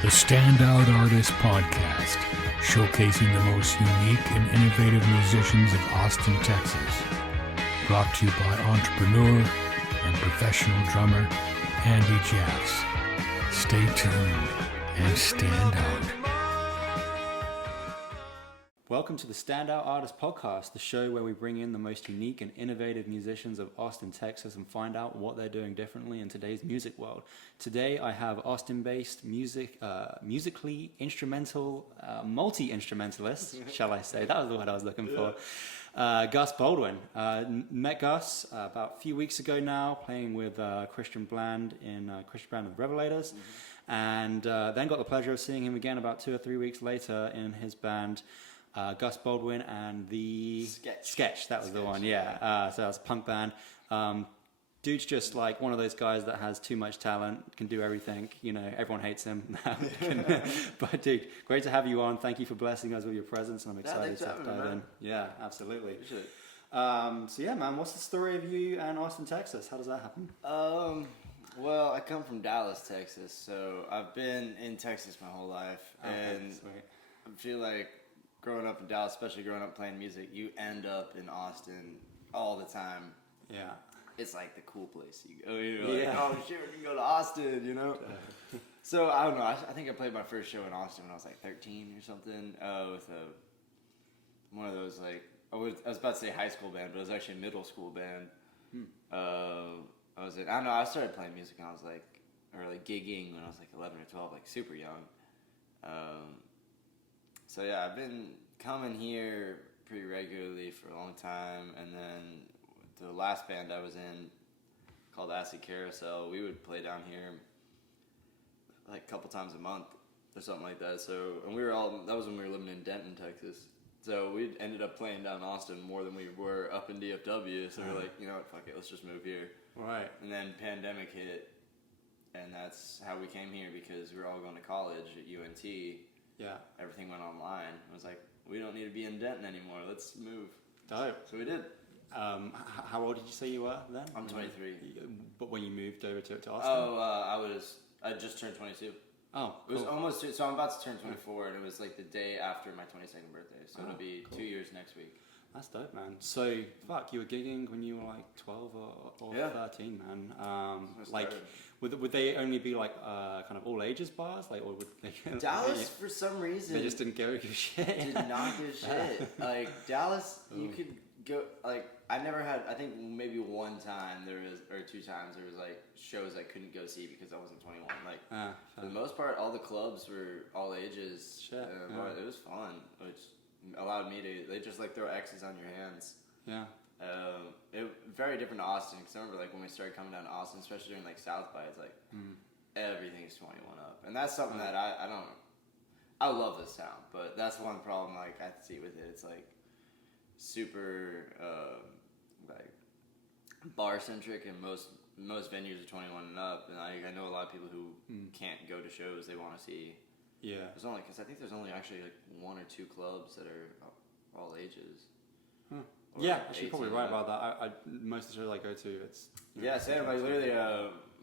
The Standout Artist Podcast, showcasing the most unique and innovative musicians of Austin, Texas. Brought to you by entrepreneur and professional drummer Andy Jeffs. Stay tuned and stand out. Welcome to the Standout Artist Podcast, the show where we bring in the most unique and innovative musicians of Austin, Texas, and find out what they're doing differently in today's music world. Today I have Austin-based musically instrumental, multi-instrumentalist, shall I say? That was the word I was looking for. Gus Baldwin. Met Gus about a few weeks ago now, playing with Christian Bland in Christian Bland with Revelators, and then got the pleasure of seeing him again about 2 or 3 weeks later in his band. Gus Baldwin and the Sketch, that was the one, yeah. So that was a punk band. Dude's just like one of those guys that has too much talent, can do everything. You know, everyone hates him. But dude, great to have you on. Thank you for blessing us with your presence, and I'm excited to dive in. Yeah, absolutely. So yeah, man, what's the story of you and Austin, Texas? How does that happen? Well, I come from Dallas, Texas, so I've been in Texas my whole life, and I feel like growing up in Dallas, especially growing up playing music, you end up in Austin all the time. Yeah. It's like the cool place you go. You're like, oh shit, we can go to Austin, you know? So, I don't know, I think I played my first show in Austin when I was like 13 or something, with one of those like, I was about to say high school band, but it was actually a middle school band. I started playing music when I was like, or like gigging when I was like 11 or 12, like super young. So yeah, I've been coming here pretty regularly for a long time, and then the last band I was in, called Acid Carousel, we would play down here like a couple times a month or something like that. So, and that was when we were living in Denton, Texas. So we ended up playing down in Austin more than we were up in DFW. So we're like, you know what, fuck it, let's just move here. Right. And then pandemic hit, and that's how we came here, because we were all going to college at UNT. Yeah. Everything went online. I was like, we don't need to be in Denton anymore. Let's move. Dope. So we did. How old did you say you were then? I'm 23. But when you moved over to Austin? Oh, I just turned 22. Oh, cool. It was almost, so I'm about to turn 24, and it was like the day after my 22nd birthday. So it'll be 2 years next week. That's dope, man. So, you were gigging when you were like 12 or 13, man. Would they only be like kind of all ages bars, like, or would they? Dallas, for some reason, they just didn't give a shit. Did not give a shit. Like Dallas, you could go. Like I never had. I think maybe one time or 2 times there was like shows I couldn't go see because I wasn't 21. Like for the most part, all the clubs were all ages. Shit. It was fun, which allowed me to. They just like throw X's on your hands. Yeah. Very different to Austin, because I remember like when we started coming down to Austin, especially during like South by, it's like everything is 21 up, and that's something that I love this town, but that's one problem like I see with it. It's like super like bar centric, and most venues are 21 and up, and I know a lot of people who can't go to shows they want to see. Yeah. Because I think there's only actually like 1 or 2 clubs that are all ages. Yeah, actually, you're probably right about that. Most of the shows I go to, it's... Yeah, same. Like, literally,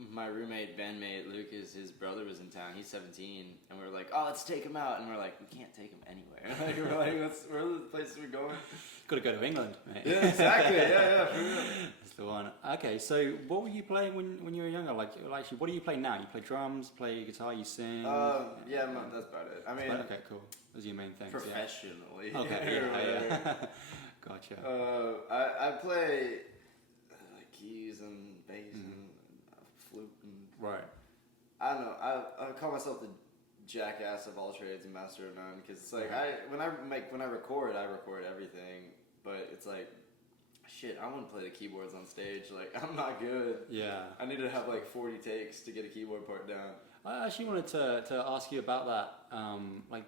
my roommate, bandmate, Lucas, his brother was in town. He's 17, and we were like, oh, let's take him out. And we're like, we can't take him anywhere. Like, we're like, where are the places we're going? Got to go to England, mate. Yeah, exactly. Yeah, for real. That's the one. Okay, so what were you playing when you were younger? Like, actually, what do you play now? You play drums, play guitar, you sing? Yeah, that's about it. I mean... Okay, cool. Those are your main things. Professionally. Yeah. Okay, yeah. Gotcha. I play like keys and bass and flute and right. I don't know. I call myself the jackass of all trades and master of none, because it's like when I record everything, but it's like shit. I want to play the keyboards on stage. Like I'm not good. Yeah. I need to have like 40 takes to get a keyboard part down. I actually wanted to ask you about that. Like,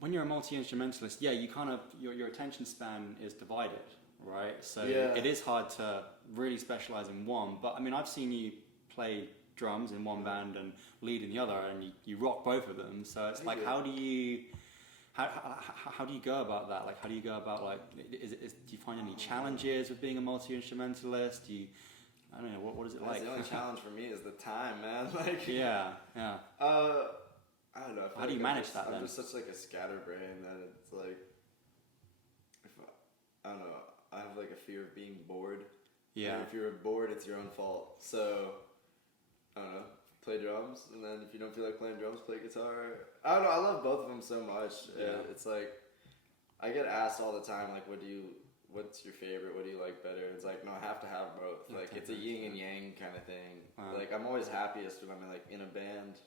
when you're a multi-instrumentalist, you kind of, your attention span is divided, right? So it is hard to really specialize in one. But I mean, I've seen you play drums in one band and lead in the other, and you rock both of them. So it's like, how do you go about that? Like, how do you go about, like, do you find any challenges with being a multi-instrumentalist? I don't know, what is it like? The only challenge for me is the time, man. Like, yeah. I don't know. I feel How do you manage that then? I'm just such like a scatterbrain that it's like, I don't know. I have like a fear of being bored. Yeah. And if you're bored, it's your own fault. So, I don't know. Play drums, and then if you don't feel like playing drums, play guitar. I don't know. I love both of them so much. Yeah. It's like, I get asked all the time, like, what's your favorite? What do you like better? It's like, no, I have to have both. Like, it's a yin and yang kind of thing. Like, I'm always happiest when I'm like in a band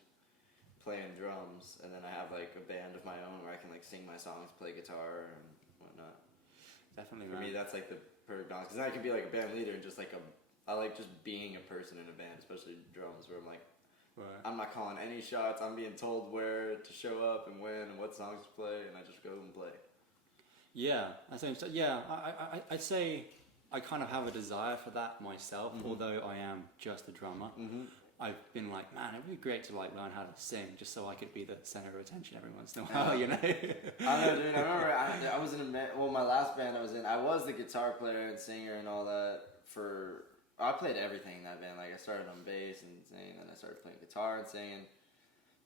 playing drums, and then I have like a band of my own where I can like sing my songs, play guitar, and whatnot. Definitely, For me, that's like the perfect balance. Because then I can be like a band leader and just like I like just being a person in a band, especially drums, where I'm like, I'm not calling any shots. I'm being told where to show up and when and what songs to play, and I just go and play. Yeah, I'd say I kind of have a desire for that myself, although I am just a drummer. I've been like, man, it would be great to like learn how to sing, just so I could be the center of attention every once in a while, you know? I know, dude. I remember I was in my last band I was in, I was the guitar player and singer and all that I played everything in that band. Like, I started on bass and singing, then I started playing guitar and singing.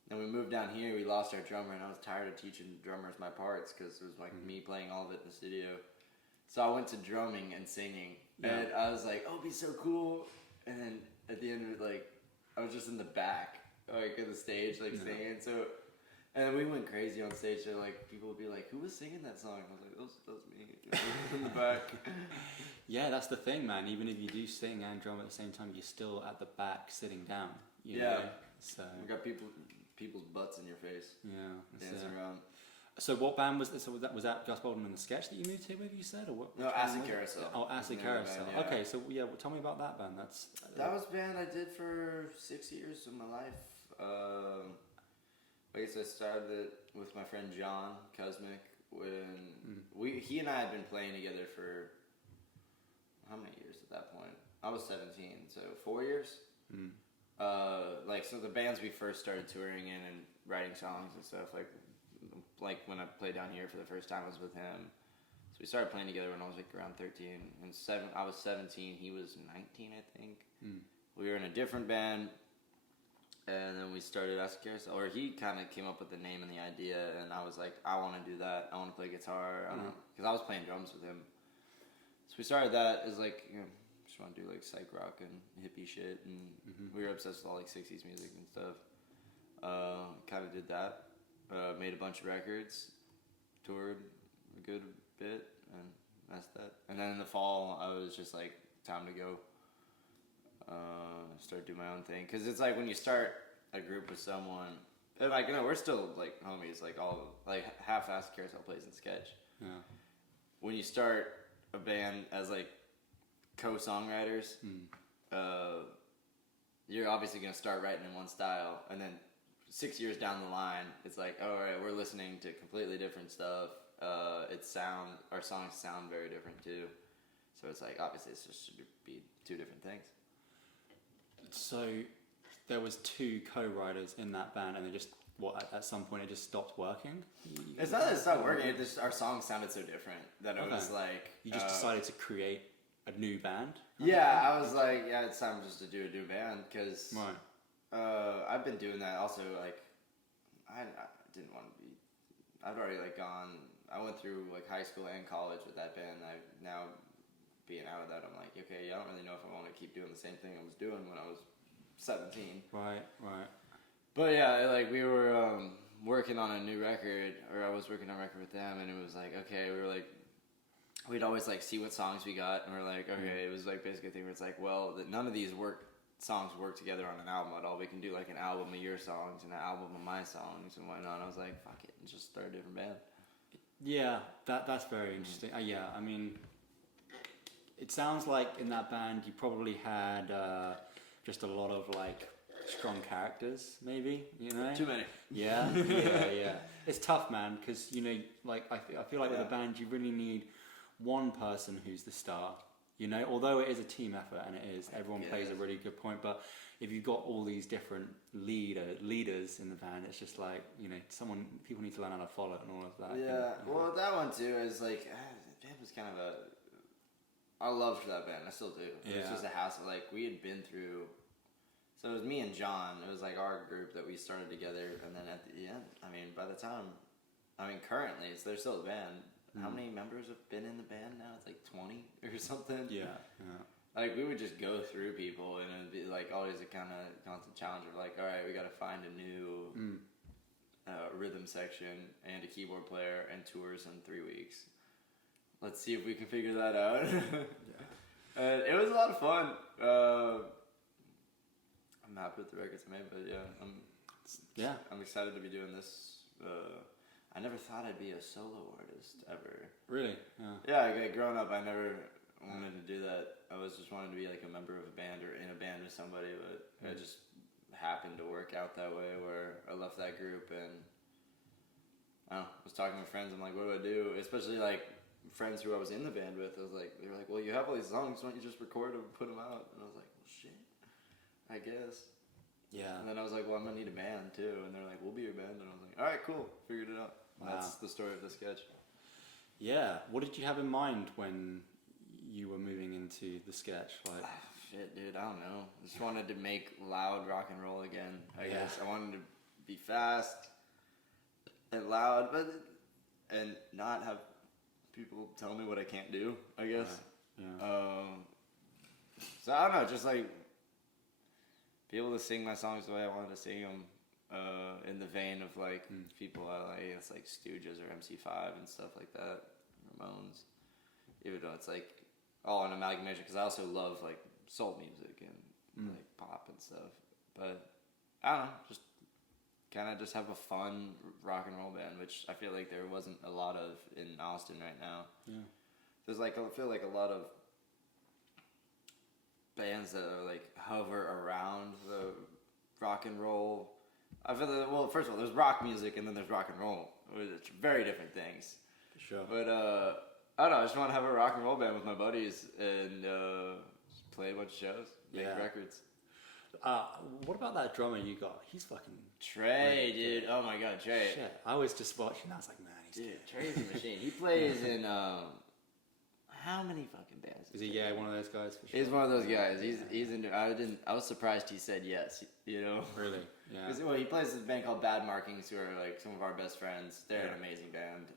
Then we moved down here, we lost our drummer, and I was tired of teaching drummers my parts, because it was like me playing all of it in the studio. So I went to drumming and singing, and I was like, oh, it'd be so cool. And then at the end of it, like, I was just in the back, like, of the stage, like, singing. So, and then we went crazy on stage. So, like, people would be like, "Who was singing that song?" I was like, "That was me." In the back. Yeah, that's the thing, man. Even if you do sing and drum at the same time, you're still at the back, sitting down. You know? So you got people's butts in your face. Yeah, dancing around. So what band was this? So was that Gus Baldwin and the Sketch that you moved here with? You said, or what? No, Acid Carousel. Oh, Acid Carousel. Band, yeah. Okay, so yeah, well, tell me about that band. That was a band I did for 6 years of my life. I guess I started it with my friend John Cosmic when he and I had been playing together for how many years at that point? I was 17, so 4 years. So the bands we first started touring in and writing songs and stuff, like when I played down here for the first time, I was with him. So we started playing together when I was like around 13, and I was 17, he was 19, I think. We were in a different band, and then we started Acid Carousel, or he kind of came up with the name and the idea, and I was like, I want to do that. I want to play guitar, because I was playing drums with him. So we started that as like, just want to do like psych rock and hippie shit, and we were obsessed with all like 60s music and stuff. Kind of did that. Made a bunch of records, toured a good bit, and that's that. And then in the fall, I was just like, time to go. Start doing my own thing, because it's like when you start a group with someone, and like, we're still like homies, like all like half Acid Carousel plays in Sketch. Yeah. When you start a band as like co-songwriters, you're obviously gonna start writing in one style, and then 6 years down the line, it's like, oh, all right, we're listening to completely different stuff. Our songs sound very different too. So it's like, obviously, it's just should be two different things. So there was two co-writers in that band, and they just at some point it just stopped working. It's not that it stopped working. It just, our songs sounded so different that it was like you just decided to create a new band. Yeah, I was like, yeah, it's time just to do a new band, because I've been doing that also. Like, I didn't want to be. I've already like gone. I went through like high school and college with that band. Now being out of that, I'm like, okay, I don't really know if I want to keep doing the same thing I was doing when I was 17. Right. But yeah, like we were working on a new record, or I was working on a record with them, and it was like, okay, we were like, we'd always like see what songs we got, and we're like, okay, it was like basically a thing where it's like, well, none of these songs work together on an album at all. We can do like an album of your songs and an album of my songs and whatnot. And I was like, fuck it, and just start a different band. Yeah, that's very interesting. Yeah, I mean, it sounds like in that band you probably had just a lot of like strong characters, maybe, you know? Too many. Yeah. It's tough, man, because, you know, like I feel like with a band you really need one person who's the star, you know? Although it is a team effort, and it is, everyone plays a really good point, but if you've got all these different leaders in the band, it's just like, you know, people need to learn how to follow and all of that. Yeah, well, that one too is like, the band was kind of I loved that band, I still do. It was just a hassle. Like, we had been through So it was me and John. It was like our group that we started together, and then at the end, I mean, by the time, currently, they're still a band. How many members have been in the band now? It's like 20 or something. Yeah. Like, we would just go through people, and it'd be like always a kind of constant challenge of like, all right, we got to find a new rhythm section and a keyboard player and tours in 3 weeks. Let's see if we can figure that out. It was a lot of fun. I'm happy with the records I made, but I'm excited to be doing this. I never thought I'd be a solo artist ever. Really? Yeah. Growing up, I never wanted to do that. I was just wanted to be like a member of a band or in a band with somebody, but it just happened to work out that way where I left that group and I was talking with friends. I'm like, what do I do? Especially like friends who I was in the band with. They were like, well, you have all these songs. Why don't you just record them and put them out? And I was like, well, shit, I guess. Yeah. And then I was like, well, I'm gonna need a band too. And they're like, we'll be your band. And I was like, all right, cool, figured it out. Wow. That's the story of the sketch. Yeah. What did you have in mind when you were moving into the sketch? Like, shit, dude, I don't know. I just wanted to make loud rock and roll again. I guess I wanted to be fast and loud, and not have people tell me what I can't do. I guess. So I don't know, just like be able to sing my songs the way I wanted to sing them. In the vein of like people I like, it's like Stooges or MC5 and stuff like that, Ramones. Even though it's like all an amalgamation, because I also love like soul music and like pop and stuff. But I don't know, just kind of just have a fun rock and roll band, which I feel like there wasn't a lot of in Austin right now. Yeah. There's like, I feel like a lot of bands that are like hover around the rock and roll. I feel that, well, first of all, there's rock music and then there's rock and roll, which are very different things. For sure. But I don't know, I just want to have a rock and roll band with my buddies and just play a bunch of shows, make records. What about that drummer you got? He's fucking Trey, dude. Oh my god, Trey. Shit. I was just watching. I was like, man, he's dude. Trey's a machine. He plays in how many fucking bands? Is he? Yeah, one of those guys. For sure. He's one of those guys. He's into. I was surprised he said yes. You know. Really? Yeah. Well, he plays this band called Bad Markings, who are like some of our best friends. They're an amazing band.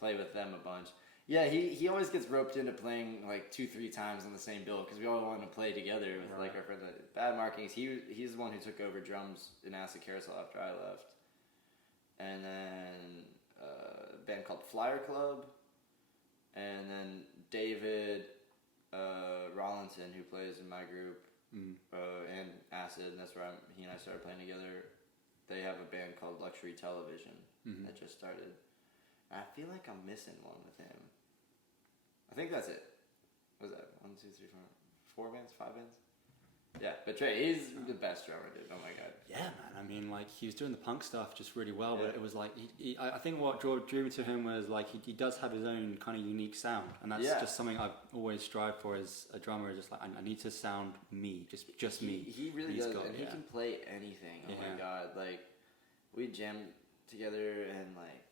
Play with them a bunch. Yeah, he always gets roped into playing like 2-3 times on the same bill because we all want to play together with like our friends. Bad Markings. He's the one who took over drums in Acid Carousel after I left, and then a band called Flyer Club, and then David Rollinson, who plays in my group, and Acid, and that's where he and I started playing together. They have a band called Luxury Television that just started. I feel like I'm missing one with him. I think that's it. What was that? 1, 2, 3, 4 bands? 5 bands? Yeah, but Trey, he's the best drummer, dude. Oh my god. Yeah, man. I mean, like, he was doing the punk stuff just really well, but it was like, I think what drew me to him was like, he does have his own kind of unique sound, and that's just something I've always strived for as a drummer. Just like, I need to sound me, just me. He really does, and he can play anything. Oh my god. Like, we jammed together and like,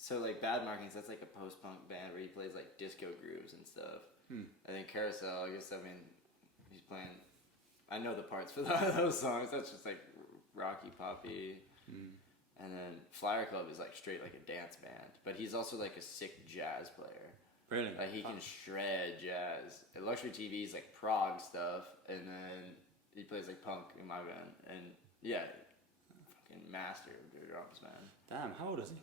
so like Bad Markings, that's like a post-punk band where he plays like disco grooves and stuff. I think Carousel, I guess, I mean, he's playing, I know the parts for those songs, that's just like rocky poppy. And then Flyer Club is like straight like a dance band, but he's also like a sick jazz player. Really? Like he can shred jazz. At Luxury TV is like prog stuff, and then he plays like punk in my band, and fucking master of the drums, man. Damn, how old is he?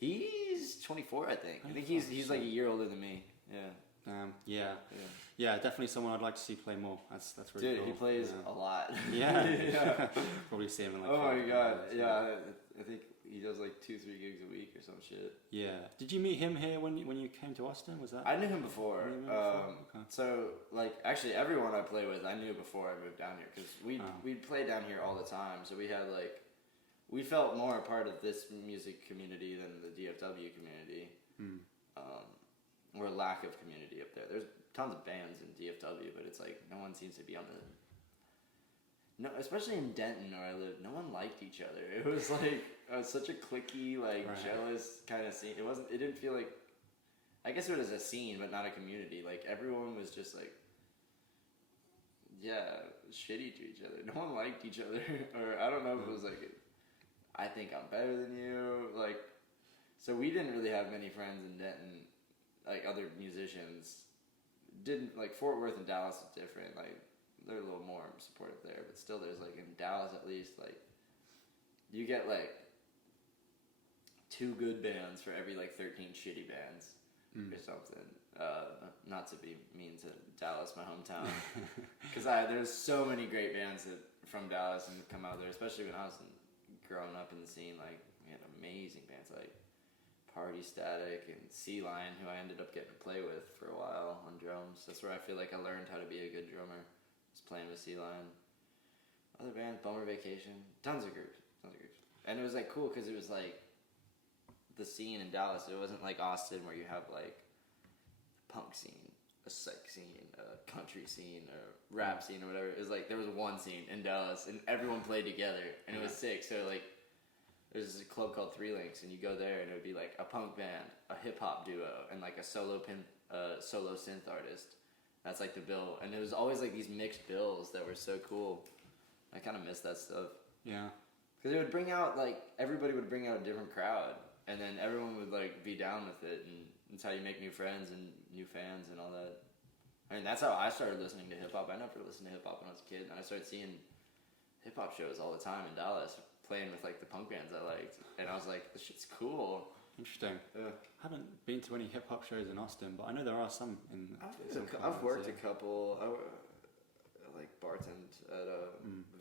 He's 24, I think. I think he's like a year older than me. Yeah. Yeah, definitely someone I'd like to see play more. That's really cool. Dude, he plays a lot. Yeah. Probably see him in like. Oh my god. Yeah, I think he does like 2-3 gigs a week or some shit. Yeah. Did you meet him here when you came to Austin? Was that? I knew him before. Okay. So like actually everyone I play with I knew before I moved down here because we'd play down here all the time. So we had like. We felt more a part of this music community than the DFW community. Or a lack of community up there. There's tons of bands in DFW, but it's like no one seems to be on the... No, especially in Denton where I lived, no one liked each other. It was like such a cliquey, like jealous kind of scene. It didn't feel like... I guess it was a scene, but not a community. Like everyone was just like shitty to each other. No one liked each other, or I don't know if it was like, I think I'm better than you, like. So we didn't really have many friends in Denton, like other musicians. Didn't like Fort Worth and Dallas is different. Like they're a little more supportive there, but still, there's like in Dallas at least, like you get like 2 good bands for every like 13 shitty bands or something. Not to be mean to Dallas, my hometown, because there's so many great bands from Dallas and come out there, especially when I was growing up in the scene. Like we had amazing bands like Party Static and Sea Lion, who I ended up getting to play with for a while on drums. That's where I feel like I learned how to be a good drummer, was playing with Sea Lion. Other bands, Bummer Vacation, tons of groups. And it was like cool because it was like the scene in Dallas. It wasn't like Austin where you have like a punk scene, a psych scene, a country scene, a rap scene or whatever. It was like there was one scene in Dallas and everyone played together and it was sick. So like there's this club called Three Links, and you go there, and it would be like a punk band, a hip hop duo, and like a solo synth artist. That's like the bill, and it was always like these mixed bills that were so cool. I kind of miss that stuff. Yeah, because it would bring out like everybody would bring out a different crowd, and then everyone would like be down with it, and that's how you make new friends and new fans and all that. I mean, that's how I started listening to hip hop. I never listened to hip hop when I was a kid, and I started seeing hip hop shows all the time in Dallas, playing with like the punk bands I liked, and I was like, this shit's cool. Interesting. I haven't been to any hip hop shows in Austin, but I know there are some in. I've worked a couple. I like bartend at a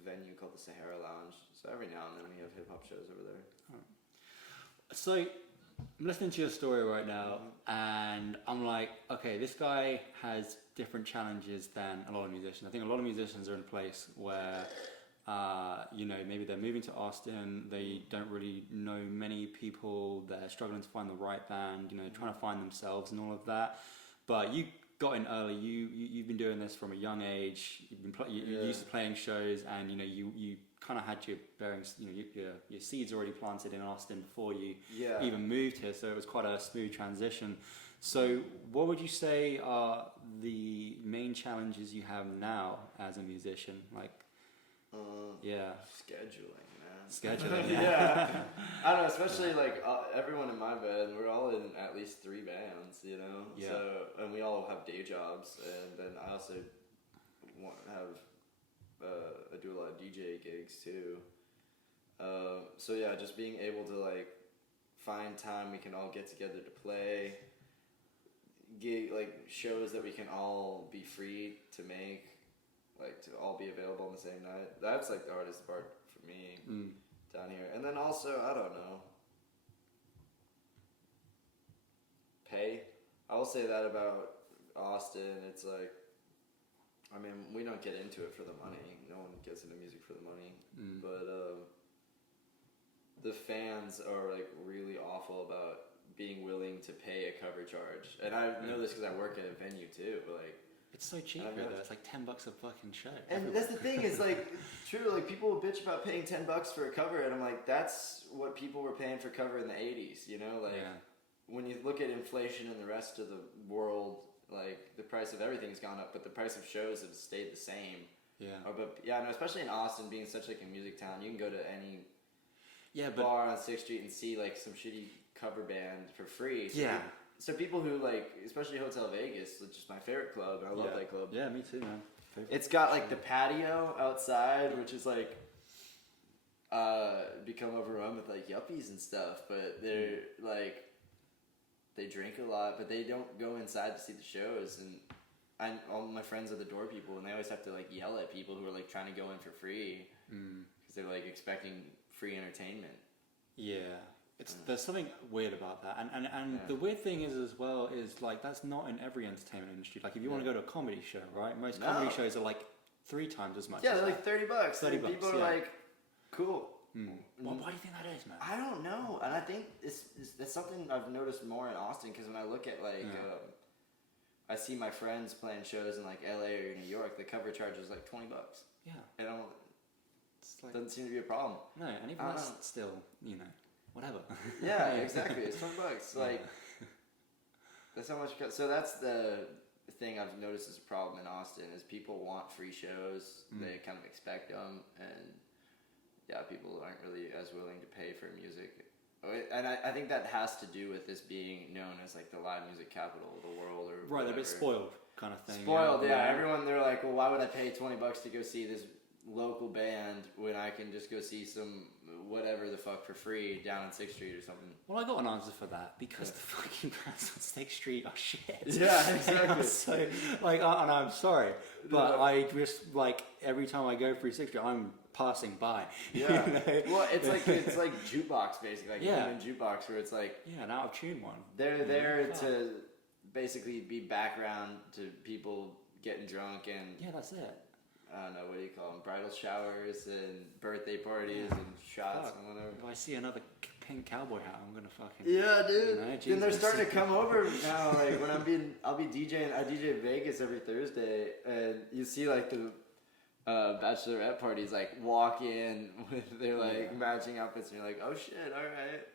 venue called the Sahara Lounge, so every now and then we have hip hop shows over there. So I'm listening to your story right now, and I'm like, okay, this guy has different challenges than a lot of musicians. I think a lot of musicians are in a place where maybe they're moving to Austin, they don't really know many people, they're struggling to find the right band, trying to find themselves and all of that. But you got in early, you've been doing this from a young age, you're used to playing shows, and you kind of had your bearings, your seeds already planted in Austin before you even moved here, so it was quite a smooth transition. So what would you say are the main challenges you have now as a musician? Like, scheduling, man. Scheduling, yeah. I don't know, especially like everyone in my band, we're all in at least 3 bands, Yeah. So, and we all have day jobs, and then I also I do a lot of DJ gigs too. So yeah, just being able to like find time we can all get together to play, like shows that we can all be free to make, like to all be available on the same night. That's like the hardest part for me down here. And then also, I don't know, pay. I will say that about Austin. It's like, I mean, we don't get into it for the money. No one gets into music for the money. But the fans are like really awful about being willing to pay a cover charge. And I know this because I work at a venue too. Like, it's so cheap here though. It's like $10 a fucking show. And everywhere. That's the thing, is like, true, like people will bitch about paying $10 for a cover, and I'm like, that's what people were paying for cover in the 80s, like when you look at inflation in the rest of the world, like the price of everything's gone up, but the price of shows have stayed the same. Especially in Austin, being such like a music town, you can go to any bar on 6th Street and see like some shitty cover band for free. So people who like, especially Hotel Vegas, which is my favorite club, and I love that club. Yeah, me too, man. It's got like the patio outside, which is like become overrun with like yuppies and stuff, but they're like, they drink a lot, but they don't go inside to see the shows. And all my friends are the door people, and they always have to like yell at people who are like trying to go in for free because they're like expecting free entertainment. There's something weird about that, and the weird thing is as well is like that's not in every entertainment industry. Like if you want to go to a comedy show, right? Most comedy shows are like 3 times as much. Yeah, they're like $30. $30. People are like, cool. Well, why do you think that is, man? I don't know, and I think it's something I've noticed more in Austin, because when I look at like, I see my friends playing shows in like LA or New York, the cover charge is like $20. Yeah, and doesn't seem to be a problem. No, and even that's still, whatever. Yeah, exactly. It's $20. Like that's how much. So that's the thing I've noticed is a problem in Austin is people want free shows. They kind of expect them, and people aren't really as willing to pay for music. And I think that has to do with this being known as like the live music capital of the world, or right, they're a bit spoiled kind of thing. Spoiled, everyone, they're like, well, why would I pay $20 to go see this local band when I can just go see some whatever the fuck for free down on 6th Street or something? Well, I got an answer for that, because the fucking bands on 6th Street are shit. Yeah, exactly. So, like, and I'm sorry, but I just, like, every time I go through 6th Street, I'm passing by. Yeah. You know? Well, it's like jukebox, basically, like human jukebox, where it's like an out of tune one. They're there to basically be background to people getting drunk and that's it. I don't know, what do you call them? Bridal showers and birthday parties and shots and whatever. If I see another pink cowboy hat, I'm gonna fucking... Yeah, dude. You know, then they're starting to come over now. Like when I'll be DJing. I DJ in Vegas every Thursday, and you see like the bachelorette parties like walk in with their like matching outfits, and you're like, oh shit, all right.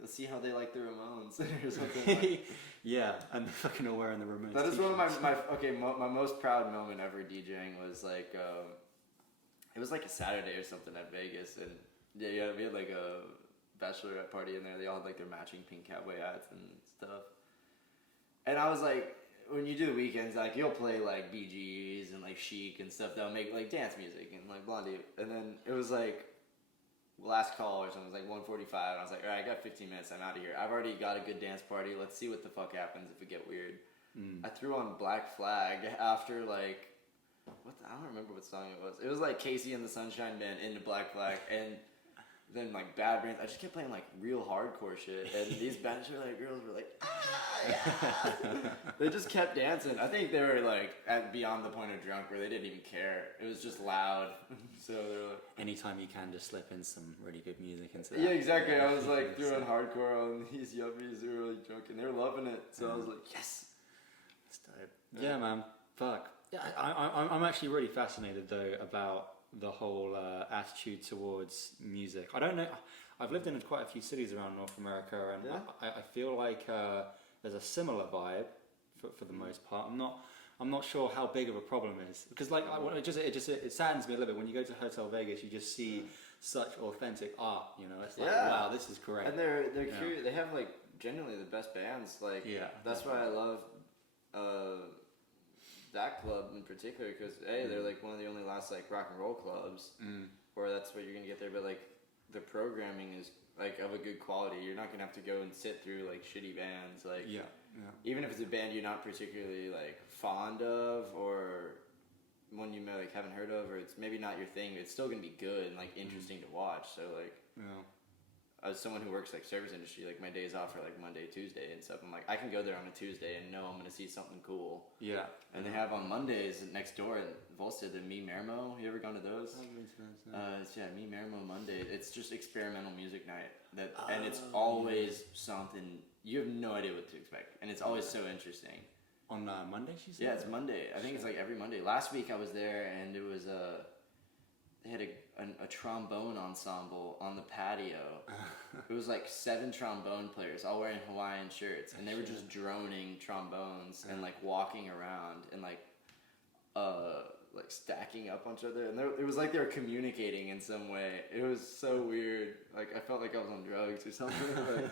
Let's see how they like the Ramones or something. Like. Yeah, and they're fucking all wearing the Ramones. That is one of my most proud moment ever DJing was like it was like a Saturday or something at Vegas, and we had like a bachelorette party in there. They all had like their matching pink cowboy hats and stuff. And I was like, when you do the weekends, like you'll play like Bee Gees and like Chic and stuff that'll make like dance music and like Blondie, and then it was like last call or something, it was like 1:45, and I was like, all right, I got 15 minutes, I'm out of here. I've already got a good dance party, let's see what the fuck happens if it get weird. I threw on Black Flag after like, I don't remember what song it was. It was like Casey and the Sunshine Band into Black Flag, and then like Bad Brains. I just kept playing like real hardcore shit, and these bachelorette girls were like, they just kept dancing. I think they were like at beyond the point of drunk where they didn't even care. It was just loud. So they're like, anytime you can, just slip in some really good music into that. Yeah, exactly. I was like throwing whardcore on these yuppies who were really drunk, and they were loving it. So I was like, yes, that's dope. Yeah, man. Fuck. Yeah, I'm actually really fascinated though about the whole attitude towards music. I don't know. I've lived in quite a few cities around North America, and I feel like there's a similar vibe for the most part. I'm not sure how big of a problem it is, because like it saddens me a little bit when you go to Hotel Vegas. You just see such authentic art. You know, it's like wow, this is great. And they're curious. They have like genuinely the best bands. Like that's why I love that club in particular, because they're like one of the only last like rock and roll clubs where that's what you're gonna get there. But like the programming is like of a good quality. You're not gonna have to go and sit through like shitty bands. Like even if it's a band you're not particularly like fond of, or one you like haven't heard of, or it's maybe not your thing, it's still gonna be good and like interesting to watch. So like as someone who works like service industry, like my days off are like Monday, Tuesday and stuff. I'm like, I can go there on a Tuesday and know I'm gonna see something cool. Yeah. And they have on Mondays next door in Volstead the Me Mermo. You ever gone to those? It's Me Mermo Monday. It's just experimental music night. And it's always something you have no idea what to expect, and it's always so interesting. On Monday, she said? Yeah, it's Monday. I think it's like every Monday. Last week I was there, and it was they had a trombone ensemble on the patio. It was like 7 trombone players, all wearing Hawaiian shirts, and they were just droning trombones and like walking around and like stacking up on each other, and it was like they were communicating in some way. It was so weird. Like I felt like I was on drugs or something.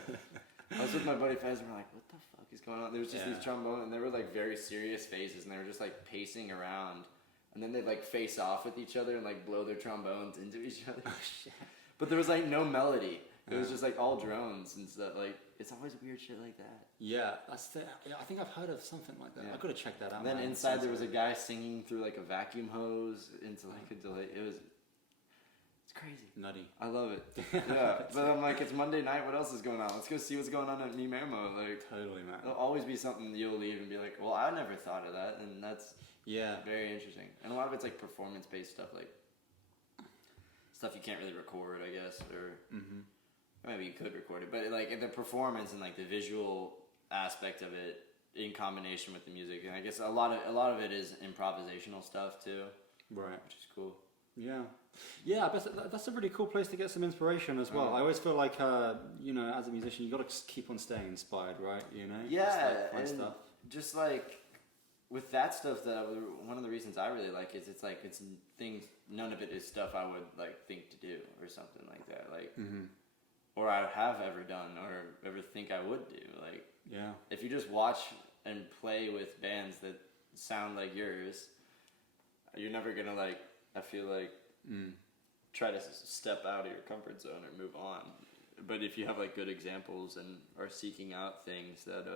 I was with my buddy Fez, and we're like, what the fuck is going on? There was just these trombones, and they were like very serious faces, and they were just like pacing around, and then they'd like face off with each other and like blow their trombones into each other. Oh shit! But there was like no melody. It was just like all drones and stuff. Like it's always weird shit like that. Yeah, I think I've heard of something like that. I gotta check that out. And then inside there was a guy singing through like a vacuum hose into like a delay. It's crazy. Nutty. I love it. Yeah. But I'm like, it's Monday night, what else is going on? Let's go see what's going on at Me Mermo. Like totally, man. There'll always be something you'll leave and be like, well, I never thought of that, and that's very interesting. And a lot of it's like performance based stuff, like stuff you can't really record, I guess, or maybe you could record it, but like the performance and like the visual aspect of it in combination with the music, and I guess a lot of it is improvisational stuff too, right? Which is cool. Yeah, but that's a really cool place to get some inspiration as well. I always feel like, you know, as a musician, you got to keep on staying inspired, right? You know, yeah, find stuff. just like with that stuff, one of the reasons I really like is it's like it's things. None of it is stuff I would like think to do or something like that. Like, or I have ever done or ever think I would do. Like, if you just watch and play with bands that sound like yours, you're never gonna like. I feel like try to step out of your comfort zone or move on. But if you have like good examples and are seeking out things that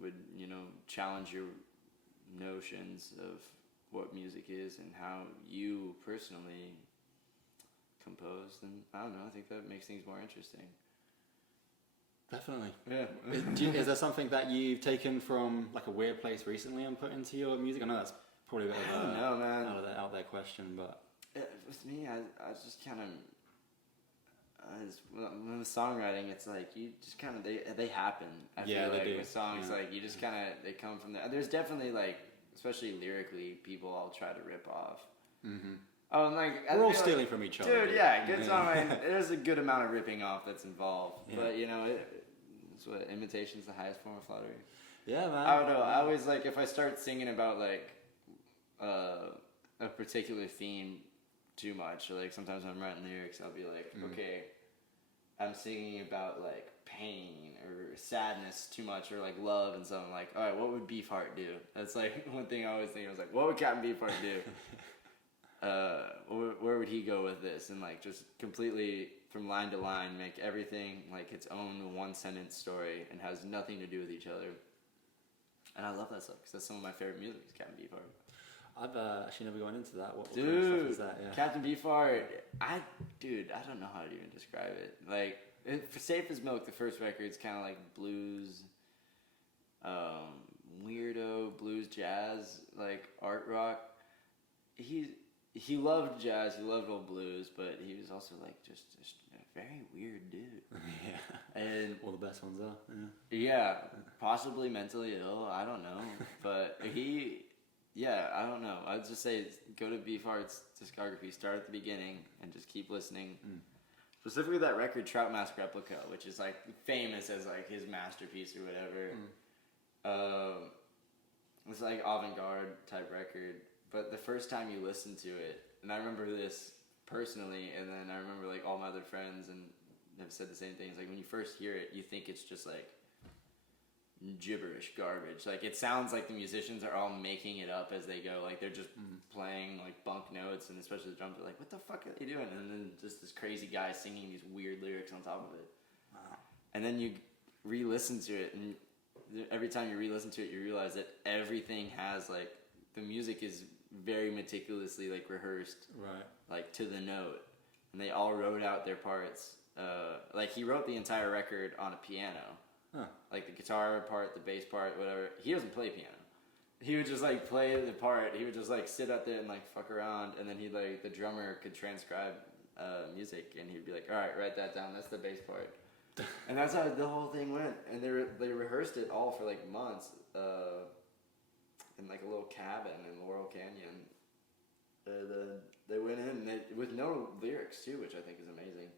would challenge your notions of what music is and how you personally compose, then I don't know. I think that makes things more interesting. Definitely. Yeah. Is there something that you've taken from like a weird place recently and put into your music? I know that's probably a bit of I don't know, man. out there question, but with me, I just kind of with songwriting, it's like you just kind of they happen. I feel like they do. With songs, like you just kind of they come from there. There's definitely like, especially lyrically, people I'll try to rip off. Oh, and like we're all stealing from each other, dude. Yeah, good songwriting. There's a good amount of ripping off that's involved, but it's what imitation's the highest form of flattery. Yeah, man. I don't know. I always like if I start singing about like a particular theme too much, or like sometimes when I'm writing lyrics, I'll be like, okay, I'm singing about like pain or sadness too much, or like love and something. Like, all right, what would Beefheart do? That's like one thing I always think. I was like, what would Captain Beefheart do? Where would he go with this? And like just completely from line to line make everything like its own one sentence story and has nothing to do with each other. And I love that stuff because that's some of my favorite music is Captain Beefheart. I've actually never gone into that. What dude, kind of stuff is that? Yeah. Captain Beefheart, I don't know how to even describe it. Like, for Safe as Milk, the first record, it's kind of like blues, weirdo blues jazz, like art rock. He loved jazz, he loved old blues, but he was also like just a very weird dude. Yeah. And all the best ones are. Yeah, possibly mentally ill. I don't know, but I don't know. I'd just say go to Beefheart's discography, start at the beginning, and just keep listening. Specifically that record, Trout Mask Replica, which is like famous as like his masterpiece or whatever. It's like avant-garde type record, but the first time you listen to it, and I remember this personally, and then I remember like all my other friends and have said the same thing. It's like when you first hear it, you think it's just like gibberish garbage. Like it sounds like the musicians are all making it up as they go. Like they're just playing like bunk notes, and especially the drums are like, what the fuck are they doing? And then just this crazy guy singing these weird lyrics on top of it. Wow. And then you re-listen to it, and every time you re-listen to it, you realize that everything has like the music is very meticulously like rehearsed, right? Like to the note, and they all wrote out their parts. Like he wrote the entire record on a piano. Huh. Like the guitar part, the bass part, whatever. He doesn't play piano. He would just like play the part. He would just like sit out there and like fuck around, and then he like the drummer could transcribe music, and he'd be like, "All right, write that down. That's the bass part." And that's how the whole thing went. And they rehearsed it all for like months in like a little cabin in Laurel Canyon. They went in with no lyrics too, which I think is amazing.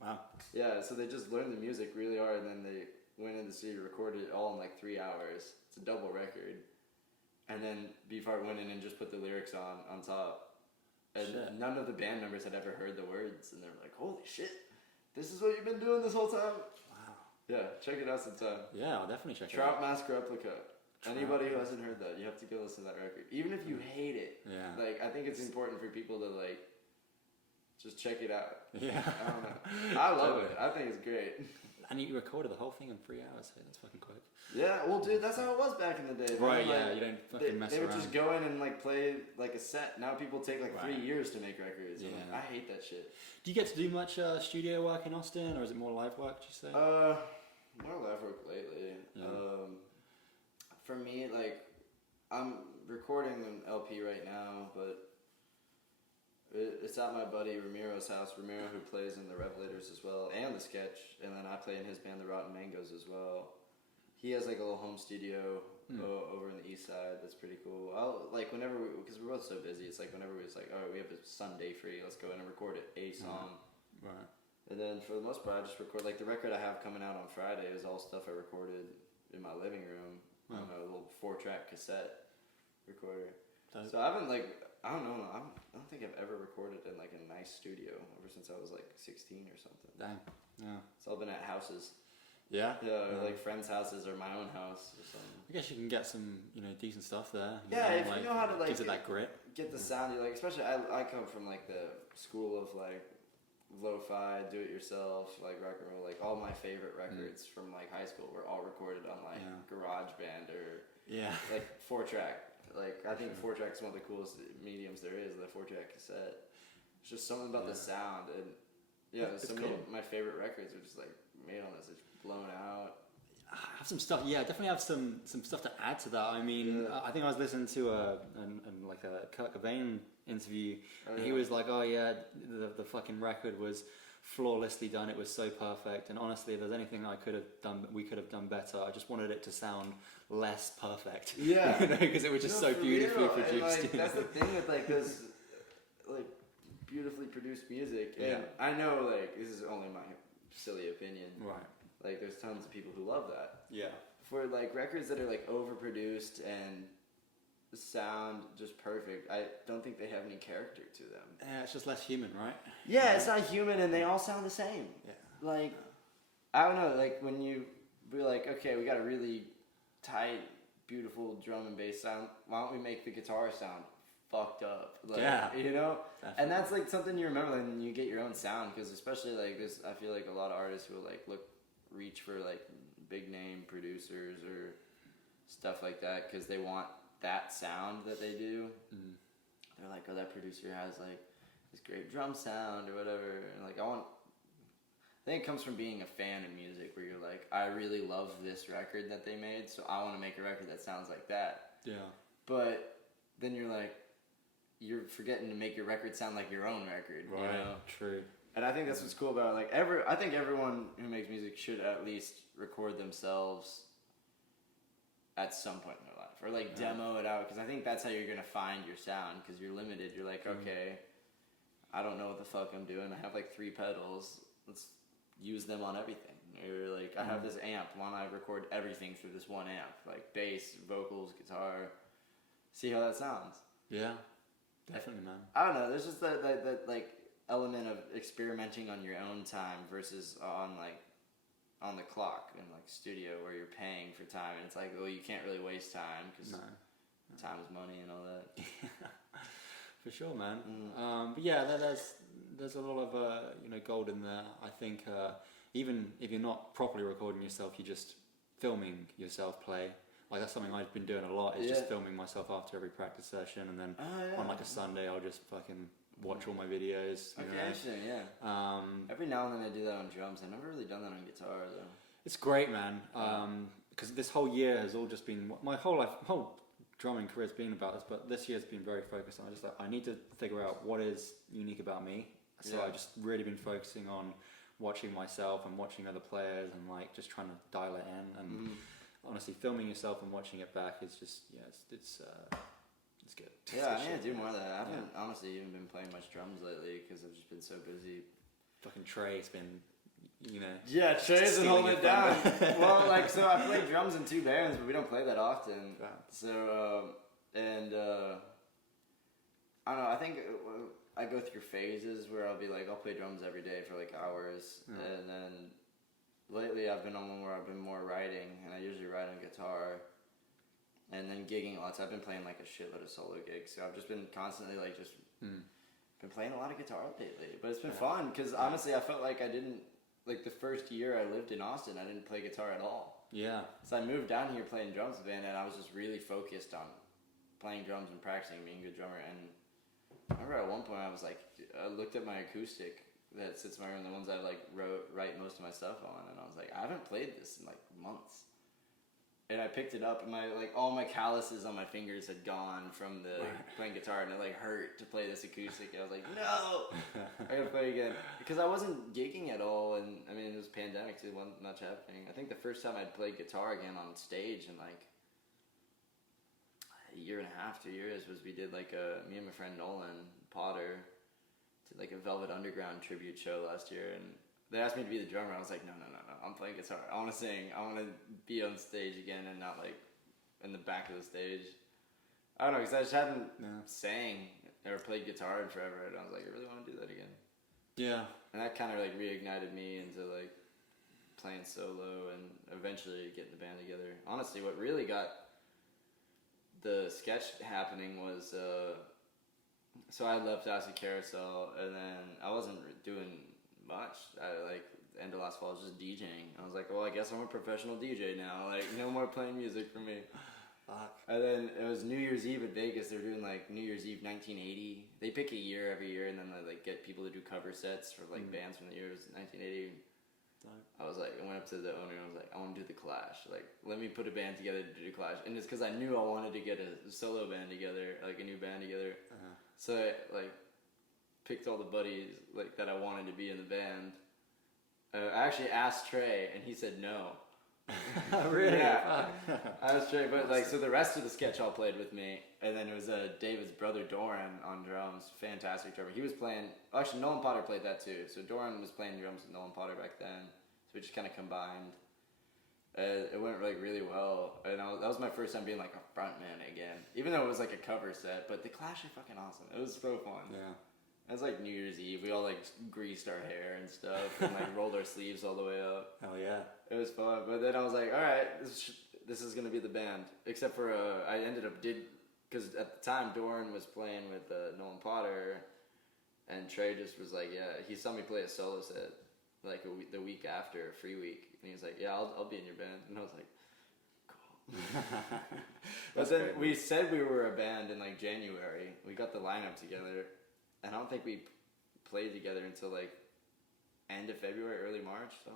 Wow. Yeah, so they just learned the music really hard, and then they went in the studio, recorded it all in like 3 hours. It's a double record. And then Beefheart went in and just put the lyrics on top. And none of the band members had ever heard the words, and they were like, holy shit, this is what you've been doing this whole time? Wow. Yeah, check it out sometime. Yeah, I'll definitely check it Trout out. Mask Replica. Anybody who hasn't heard that, you have to go listen to that record. Even if you hate it. Yeah. Like, I think it's important for people to like just check it out. Yeah. I don't know. I love it. I think it's great. And you recorded the whole thing in 3 hours, so that's fucking quick. Yeah, well, dude, that's how it was back in the day. Right, man. yeah, like, you don't fucking mess around. They would just go in and like play like a set. Now people take like 3 years to make records. Yeah. Like, I hate that shit. Do you get to do much studio work in Austin, or is it more live work, do you say? More live work lately. Yeah. For me, like, I'm recording an LP right now, but it's at my buddy Ramiro's house. Ramiro, who plays in the Revelators as well, and the Sketch, and then I play in his band, the Rotten Mangoes, as well. He has like a little home studio over in the east side. That's pretty cool. I'll like whenever because we're both so busy. It's like whenever it's like, all right, we have a Sunday free. Let's go in and record a song. Right. And then for the most part, I just record like the record I have coming out on Friday is all stuff I recorded in my living room on a little 4-track cassette recorder. Dope. So I haven't I don't know. I don't think I've ever recorded in like a nice studio ever since I was like 16 or something. Dang. Yeah. It's all been at houses. Yeah. Yeah, like friends' houses or my own house or something. I guess you can get some, decent stuff there. Yeah, if you know how to gives it that grit. Get the sound you like. Especially I come from like the school of like lo-fi, do-it-yourself, like rock and roll. Like all my favorite records from like high school were all recorded on like GarageBand or like 4-track. Like I think 4-track is one of the coolest mediums there is. The 4-track cassette. It's just something about the sound and some cool. of my favorite records are just like made on this. It's blown out. I have some stuff. Yeah, definitely have some stuff to add to that. I mean, I think I was listening to a Kurt Cobain interview, and he was like, "Oh yeah, the fucking record was flawlessly done. It was so perfect. And honestly, if there's anything we could have done better. I just wanted it to sound less perfect. Yeah, because it was just so beautifully produced. And, that's the thing with like this, like beautifully produced music. And I know like this is only my silly opinion. Right. Like there's tons of people who love that. Yeah. For like records that are like overproduced and sound just perfect, I don't think they have any character to them. Yeah, it's just less human, right? Yeah, it's not human and they all sound the same. Yeah. Like, I don't know, like when you be like, okay, we got a really tight, beautiful drum and bass sound, why don't we make the guitar sound fucked up? Like, you know? Definitely. And that's like something you remember when you get your own sound, because especially like this, I feel like a lot of artists who will like reach for like big name producers or stuff like that because they want that sound that they do. They're like, oh, that producer has like this great drum sound or whatever. And like I think it comes from being a fan of music where you're like, I really love this record that they made, so I want to make a record that sounds like that. Yeah. But then you're like, you're forgetting to make your record sound like your own record. Right. You know? True. And I think that's what's cool about it. Like I think everyone who makes music should at least record themselves at some point in their life, or like demo it out, because I think that's how you're gonna find your sound. Because you're limited. You're like, okay, I don't know what the fuck I'm doing. I have like 3 pedals. Let's use them on everything. Or like, I have this amp. Why don't I record everything through this one amp? Like bass, vocals, guitar. See how that sounds. Yeah. Definitely, man. I don't know. There's just that like element of experimenting on your own time versus on the clock in like studio where you're paying for time, and it's like, well, you can't really waste time because time is money and all that. For sure, man. But yeah, there's a lot of gold in there. I think even if you're not properly recording yourself, you're just filming yourself play. Like that's something I've been doing a lot. Is just filming myself after every practice session, and then on like a Sunday, I'll just fucking watch all my videos. Interesting, yeah. Every now and then I do that on drums. I've never really done that on guitar though. It's great, man. Because this whole year has all just been my whole drumming career's been about this, but this year's been very focused on. I need to figure out what is unique about me. So I've just really been focusing on watching myself and watching other players and like just trying to dial it in. And honestly, filming yourself and watching it back is just it's good. Yeah, I need to do more of that. I haven't honestly even been playing much drums lately because I've just been so busy. Fucking Trey's been, Yeah, Trey's been holding it down. Well, like, so I play drums in 2 bands, but we don't play that often. Yeah. So, I don't know, I think I go through phases where I'll be like, I'll play drums every day for like hours. And then lately I've been on one where I've been more writing, and I usually write on guitar. And then gigging lots. I've been playing like a shitload of solo gigs, so I've just been constantly like been playing a lot of guitar lately. But it's been fun because honestly, I felt like I didn't like the first year I lived in Austin. I didn't play guitar at all. Yeah. So I moved down here playing drums with band, and I was just really focused on playing drums and practicing being a good drummer. And I remember at one point I was like, I looked at my acoustic that sits in my room, the ones I like write most of my stuff on, and I was like, I haven't played this in like months. And I picked it up, and all my calluses on my fingers had gone from the playing guitar, and it like hurt to play this acoustic. And I was like, no, I gotta play again because I wasn't gigging at all, and I mean it was pandemic, so it wasn't much happening. I think the first time I'd played guitar again on stage in like a year and a half, 2 years was we did like me and my friend Nolan Potter did like a Velvet Underground tribute show last year, and they asked me to be the drummer. I was like, no, I'm playing guitar. I want to sing. I want to be on stage again and not like in the back of the stage. I don't know, because I just hadn't sang or played guitar in forever, and I was like, I really want to do that again. Yeah. And that kind of like reignited me into like playing solo and eventually getting the band together. Honestly, what really got the sketch happening was, so I left Acid Carousel, and then I wasn't doing much. Like, the end of last fall, I was just DJing. I was like, well, I guess I'm a professional DJ now. Like, no more playing music for me. Fuck. And then it was New Year's Eve in Vegas. They were doing like New Year's Eve 1980. They pick a year every year, and then they like get people to do cover sets for like bands from the years 1980. I was like, I went up to the owner and I was like, I want to do the Clash. Like, let me put a band together to do Clash. And it's because I knew I wanted to get a solo band together, like a new band together. So I like picked all the buddies like that I wanted to be in the band. I actually asked Trey, and he said no. Really? Yeah. I was Trey, but like, so the rest of the sketch all played with me, and then it was David's brother Doran on drums. Fantastic drummer. He was playing. Actually, Nolan Potter played that too. So Doran was playing drums with Nolan Potter back then. So we just kind of combined. It went like really well, and that was my first time being like a front man again. Even though it was like a cover set, but the Clash are fucking awesome. It was so fun. Yeah. It was like New Year's Eve. We all like greased our hair and stuff, and like rolled our sleeves all the way up. Hell yeah. It was fun, but then I was like, all right, this is gonna be the band. Except for I ended up because at the time Doran was playing with Nolan Potter, and Trey just was like, yeah, he saw me play a solo set like the week after, a free week, and he was like, yeah, I'll be in your band, and I was like, cool. But then great, we said we were a band in like January. We got the lineup together, and I don't think we played together until like end of February, early March. So.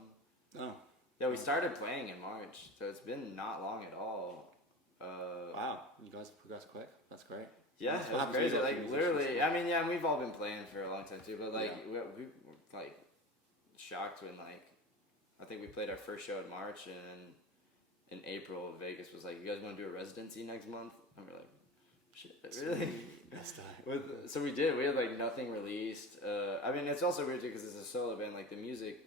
Oh. Yeah, we started playing in March, so it's been not long at all. Wow, you guys progressed quick. That's great. Yeah, That's it what was happens when crazy. you got Like the literally, musicians. I mean, yeah, and we've all been playing for a long time too. But like, Yeah. we were like shocked when like I think we played our first show in March, and in April Vegas was like, "You guys want to do a residency next month?" And we're like, "Shit, really?" That's tight. So we did. We had like nothing released. I mean, it's also weird too because it's a solo band. Like the music.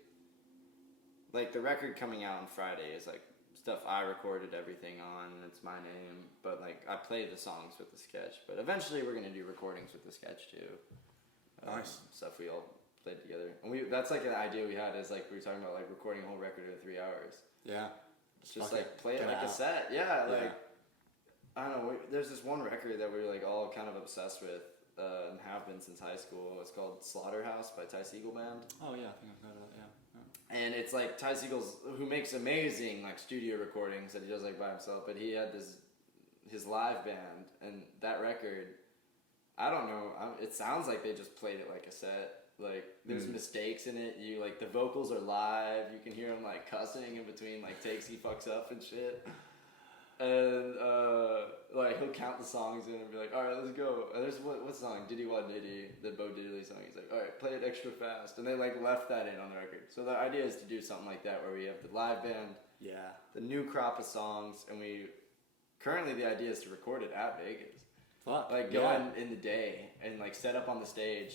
Like, the record coming out on Friday is, like, stuff I recorded everything on, and it's my name. But, like, I play the songs with the sketch. But eventually we're going to do recordings with the sketch, too. Nice. Stuff we all played together. And that's, like, an idea we had is, like, we were talking about, like, recording a whole record in 3 hours. Yeah. Just, like, play it like a set. Yeah, like, I don't know. There's this one record that we're, like, all kind of obsessed with and have been since high school. It's called Slaughterhouse by Ty Segall Band. Oh, yeah, I think I've heard of that, yeah. And it's like Ty Segal's, who makes amazing like studio recordings that he does like by himself, but he had his live band, and that record, I don't know, it sounds like they just played it like a set. Like there's mistakes in it. You like the vocals are live. You can hear him like cussing in between like takes he fucks up and shit. And like he'll count the songs in and be like, all right, let's go. And there's what song? Diddy Wah Diddy, the Bo Diddley song. He's like, all right, play it extra fast. And they like left that in on the record. So the idea is to do something like that where we have the live band, the new crop of songs, and currently the idea is to record it at Vegas. Fuck. Like go in the day and like set up on the stage.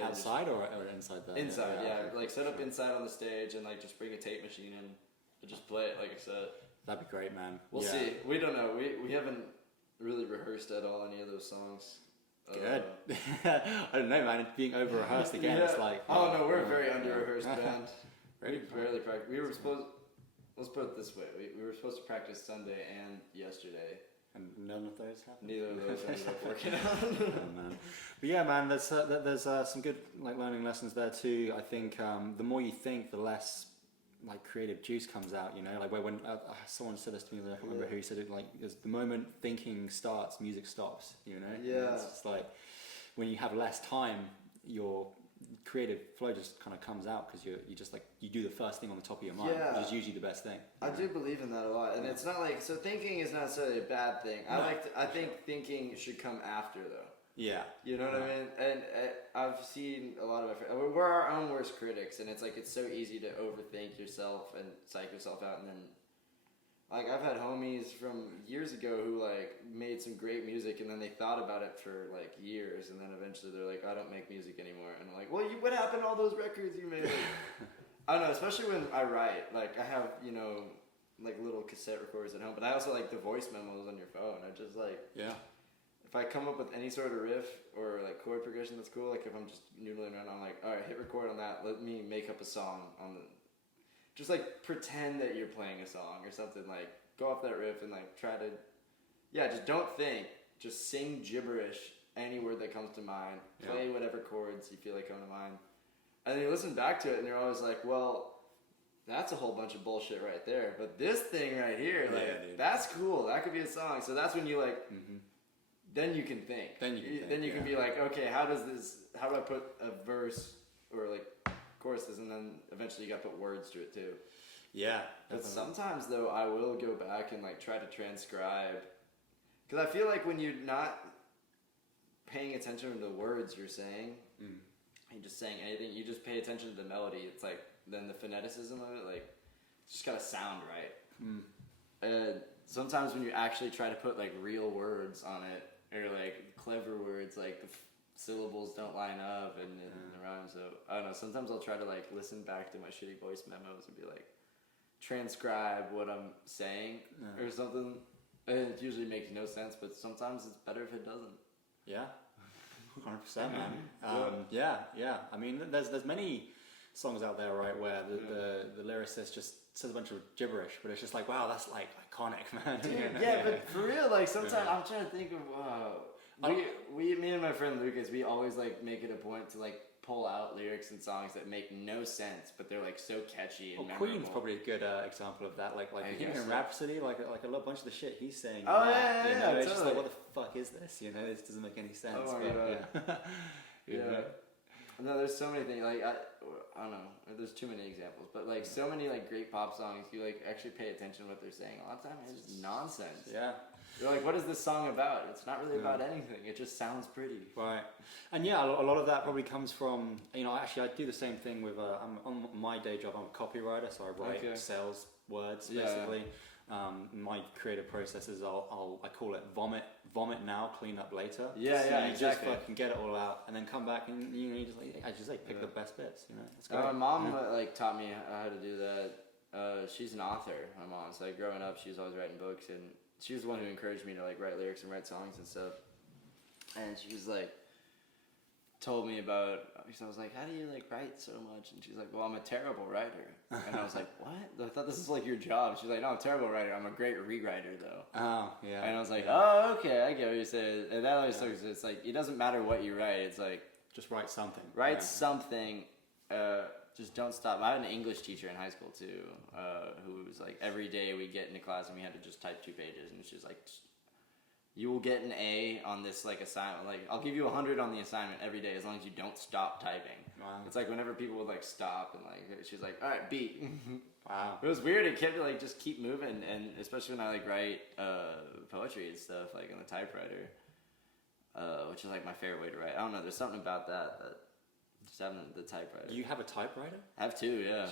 Outside or inside there? Inside, yeah. Like set up inside on the stage and like just bring a tape machine in and just play it like I said. That'd be great, man. We'll see. We don't know. We haven't really rehearsed at all any of those songs. Good. I don't know, man. Being over rehearsed again, it's like. Oh no, we're a very under rehearsed band. Really? We barely practice. We were supposed. Let's put it this way: we were supposed to practice Sunday and yesterday. And none of those happened. Neither of those ended up working out. Oh, man. But yeah, man, there's some good like learning lessons there too. I think the more you think, the less like creative juice comes out. You know, like when someone said this to me, I can't remember who said it. Like, is the moment thinking starts, music stops. You know. Yeah. It's just like when you have less time, your creative flow just kind of comes out because you just like you do the first thing on the top of your mind, which is usually the best thing. I do believe in that a lot, and it's not like so. Thinking is not necessarily a bad thing. I think thinking should come after though. Yeah. You know what I mean? And I've seen a lot of we're our own worst critics, and it's like it's so easy to overthink yourself and psych yourself out, and then like I've had homies from years ago who like made some great music, and then they thought about it for like years, and then eventually they're like, I don't make music anymore, and I'm like, well, what happened to all those records you made? I don't know, especially when I write. Like I have, you know, like little cassette recorders at home, but I also like the voice memos on your phone. I just like if I come up with any sort of riff or like chord progression that's cool, like if I'm just noodling around, I'm like, all right, hit record on that. Let me make up a song on the. Just like pretend that you're playing a song or something. Like go off that riff and like try to, just don't think. Just sing gibberish, any word that comes to mind. Play whatever chords you feel like come to mind, and then you listen back to it and you're always like, well, that's a whole bunch of bullshit right there. But this thing right here, like that's cool. That could be a song. So that's when you like. Then you can think. Then you can be like, okay, how do I put a verse or like choruses, and then eventually you got to put words to it too. Yeah. But sometimes though, I will go back and like try to transcribe, because I feel like when you're not paying attention to the words you're saying, you're just saying anything. You just pay attention to the melody. It's like then the phoneticism of it, like it's just gotta sound right. And sometimes when you actually try to put like real words on it, or like clever words, like the syllables don't line up and the rhymes. So I don't know. Sometimes I'll try to like listen back to my shitty voice memos and be like, transcribe what I'm saying or something. And it usually makes no sense, but sometimes it's better if it doesn't. Yeah, 100%, man. I mean, there's many songs out there, right, where the lyricist just says a bunch of gibberish, but it's just like, wow, that's like iconic, man. Dude, but for real, like sometimes I'm trying to think of me and my friend Lucas, we always like make it a point to like pull out lyrics and songs that make no sense, but they're like so catchy and memorable. Queen's probably a good example of that. Like Bohemian Rhapsody, like a little bunch of the shit he's saying. Oh yeah, it's totally. just like, what the fuck is this? You know, this doesn't make any sense. Oh my god. No, there's so many things. Like I don't know. There's too many examples, but like so many like great pop songs, you like actually pay attention to what they're saying. A lot of times it's just nonsense. Yeah. You're like, what is this song about? It's not really about anything. It just sounds pretty. Right. And yeah, a lot of that probably comes from, you know, actually I do the same thing with, on my day job, I'm a copywriter, so I write sales words, basically. My creative process is I call it vomit now, clean up later. Yeah, so yeah, you exactly. just fucking get it all out and then come back and you just like, I just like pick the best bits, you know. It's great. My mom like taught me how to do that. She's an author, my mom. So like growing up, she was always writing books, and she was the one who encouraged me to like write lyrics and write songs and stuff. And she was like, told me about, because I was like, how do you like write so much? And she's like, well, I'm a terrible writer. And I was like, what? I thought this was like your job. She's like, no, I'm a terrible writer. I'm a great rewriter though. Oh, yeah. And I was like, oh, okay, I get what you're saying. And that always sucks. It's like, it doesn't matter what you write. It's like, just write something. Write something. Just don't stop. I had an English teacher in high school too, who was like, every day we'd get into class and we had to just type 2 pages, and she's like, you will get an A on this like assignment. Like, I'll give you 100 on the assignment every day as long as you don't stop typing. Wow. It's like whenever people would like stop and like, she's like, all right, beat. Wow. It was weird. It kept like just keep moving, and especially when I like write poetry and stuff like on the typewriter, which is like my favorite way to write. I don't know. There's something about that. Just having the typewriter. You have a typewriter? I have 2, yeah.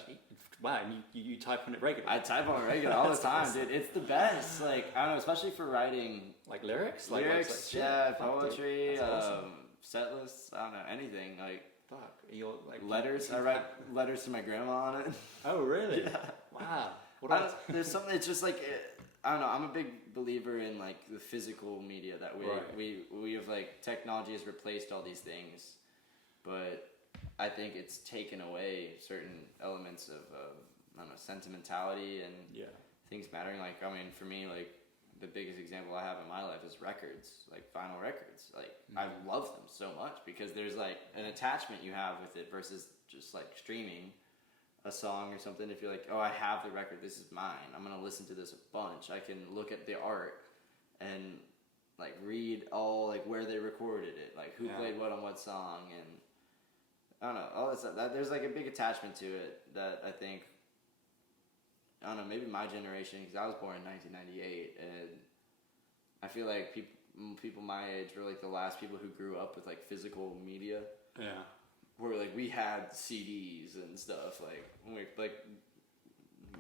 Wow, and you type on it regularly? I type on it regularly all the time, dude. It's the best. Like, I don't know, especially for writing... Like lyrics? Lyrics, like, poetry, awesome. Set lists, I don't know, anything. Like, fuck. You're, like, letters. I write letters to my grandma on it. Oh, really? Yeah. Wow. There's something, it's just like... I don't know, I'm a big believer in, like, the physical media that we have, like, technology has replaced all these things, but... I think it's taken away certain elements of, I don't know, sentimentality and things mattering. Like, I mean, for me, like, the biggest example I have in my life is records, like vinyl records. Like, I love them so much because there's, like, an attachment you have with it versus just, like, streaming a song or something. If you're like, oh, I have the record, this is mine, I'm going to listen to this a bunch. I can look at the art and, like, read all, like, where they recorded it, like, who played what on what song, and... I don't know, all that stuff. There's like a big attachment to it that I think, I don't know, maybe my generation, because I was born in 1998, and I feel like people my age were like the last people who grew up with like physical media. Yeah. Where like we had CDs and stuff, like when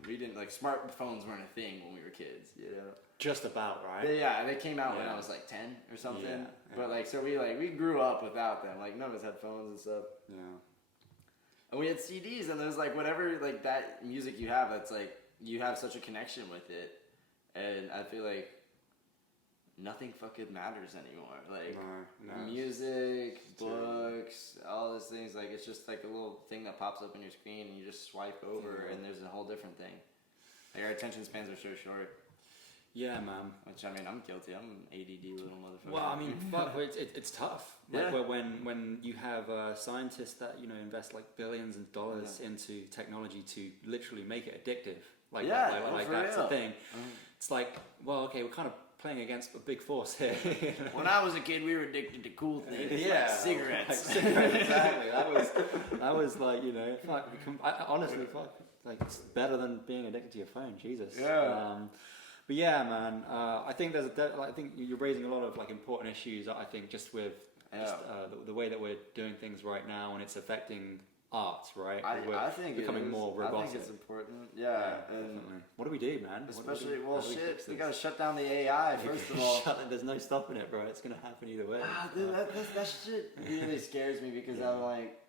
we didn't, like, smartphones weren't a thing when we were kids, you know? Just about, right? They came out when I was like 10 or something. Yeah. But like, so we grew up without them. Like, none of us had phones and stuff. Yeah. And we had CDs, and there's like whatever like that music you have, that's like you have such a connection with it, and I feel like nothing fucking matters anymore. Like music, books, all those things. Like it's just like a little thing that pops up on your screen, and you just swipe over, and there's a whole different thing. Like our attention spans are so short. Yeah, man. Which I mean, I'm guilty. I'm an ADD little motherfucker. Well, I mean, fuck, it's tough. Like when you have scientists that invest like billions of dollars into technology to literally make it addictive, like that's the thing. It's like, well, okay, we're kind of playing against a big force here. When I was a kid, we were addicted to cool things, like cigarettes. Like cigarettes, exactly. That was like fuck. Honestly, fuck. Like it's better than being addicted to your phone. Jesus. Yeah. But yeah, man, I think I think you're raising a lot of like important issues. I think just with the way that we're doing things right now, and it's affecting art, right? I think becoming more robotic. I think it's important. Yeah. And what do we do, man? Especially, we gotta shut down the AI first of all. There's no stopping it, bro. It's gonna happen either way. Dude, that shit really scares me because I'm like.